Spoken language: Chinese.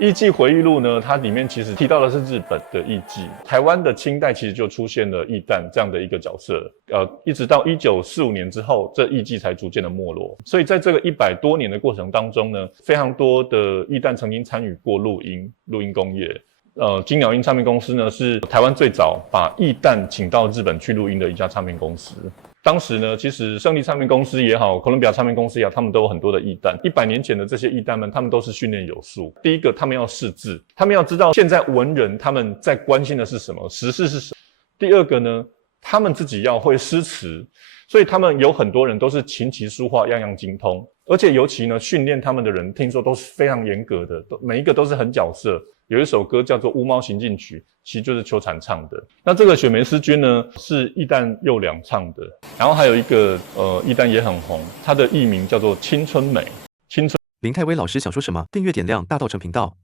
艺伎回忆录呢，它里面其实提到的是日本的艺伎，台湾的清代其实就出现了艺旦这样的一个角色，一直到1945年之后，这艺伎才逐渐的没落。所以在这个100多年的过程当中呢，非常多的艺旦曾经参与过录音工业。金鸟音唱片公司呢是台湾最早把艺旦请到日本去录音的一家唱片公司。当时呢，其实胜利唱片公司也好，哥伦比亚唱片公司也好，他们都有很多的艺旦。100年前的这些艺旦们，他们都是训练有素。第一个，他们要识字，他们要知道现在文人他们在关心的是什么，时事是什么。第二个呢，他们自己要会诗词，所以他们有很多人都是琴棋书画样样精通，而且尤其呢，训练他们的人听说都是非常严格的，每一个都是很角色。有一首歌叫做《乌猫行进曲》，其实就是秋蝉唱的。那这个雪梅思君呢，是艺旦幼良唱的。然后还有一个艺旦也很红，它的艺名叫做青春美。林泰威老师想说什么？订阅点亮大道城频道。